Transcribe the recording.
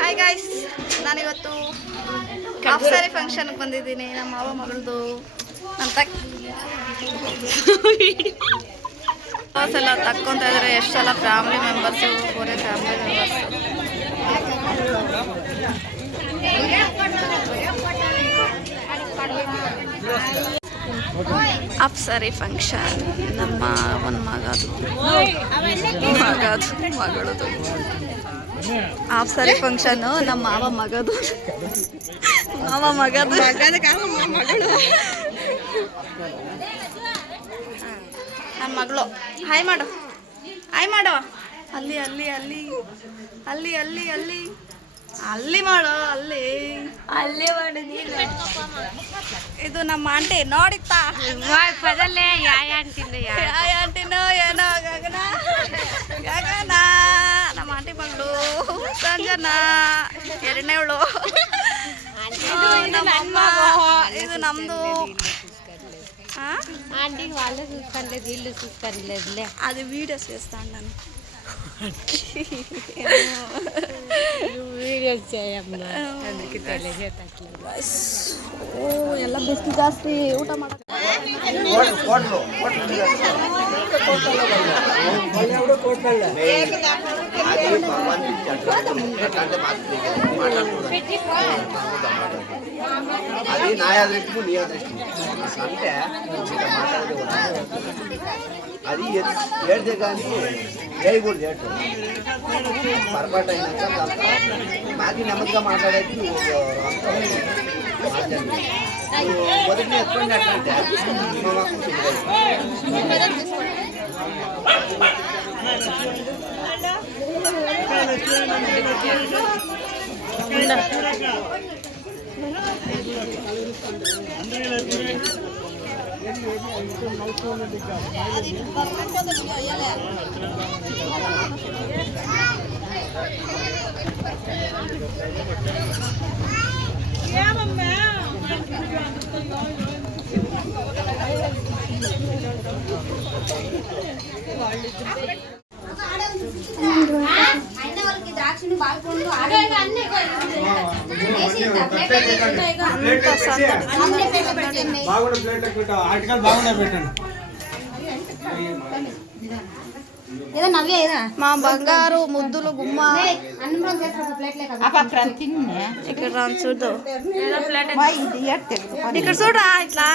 Hi guys, ನಾನಿವತ್ತು half sari ಫಂಕ್ಷನ್ಗೆ ಬಂದಿದ್ದೀನಿ. ನಮ್ಮ ಮಾವ ಮಗಳದು ಅಂತ ಎಲ್ಲ ತಕ್ಕೊತಾ ಇದ್ದಾರೆ. ಎಷ್ಟೆಲ್ಲ ಫ್ಯಾಮಿಲಿ ಮೆಂಬರ್ಸು, ಪೂರೆ family members. Half sari function. ನಮ್ಮ ಒಂದು ಮಗಳದು ಹಾಫ್ ಸ್ಯಾರಿ ಫಂಕ್ಷನ್ನು. ನಮ್ಮ ಮಾವ ಮಗದು ನನ್ನ ಮಗಳು. ಹಾಯ್ ಮಾಡು, ಅಲ್ಲಿ ಅಲ್ಲಿ ಅಲ್ಲಿ ಅಲ್ಲಿ ಅಲ್ಲಿ ಅಲ್ಲಿ ಅಲ್ಲಿ ಮಾಡೋ, ಅಲ್ಲಿ ಅಲ್ಲೇ ಮಾಡು. ಇದು ನಮ್ಮ ಆಂಟಿ ನೋಡಿತ್ತಾ ಪದಲ್ಲೇ ಯಾವ ಆಂಟಿನೋ ಏನೋ ಗಗನ ನಮ್ಮ ಆಂಟಿ ಮಗಳು ಸಂಜನಾ, ಎರಡನೇವಳು. ನಮ್ಮಮ್ಮ, ಇದು ನಮ್ದು. ఆంటీకి వాళ్ళే చూసుకోలేదు, వీళ్ళు చూసుకోలేదులే. అది వీడియోస్ చేస్తాను నేను. వీడియోస్ చేయమ్మా, అందుకే తెలియజేయట్లేదు. ఓ ಎಲ್ಲ ಬಿಸಿ ಜಾಸ್ತಿ ಊಟ ಮಾಡಕ್ಕೆ. అది నా అదృష్టము నీ అదృష్టము అంటే అది ఏడితే కానీ చేయకూడదు. ఏటు పొరపాటు అయినాక మాకు నెమ్మదిగా మాట్లాడేది మొదటి ఎత్తుకోండి. ఎట్లంటే మా బంగారు ముద్దులు గుమ్మ ఇక్కడ చూద్దాం. ఇక్కడ చూడరా ఇట్లా.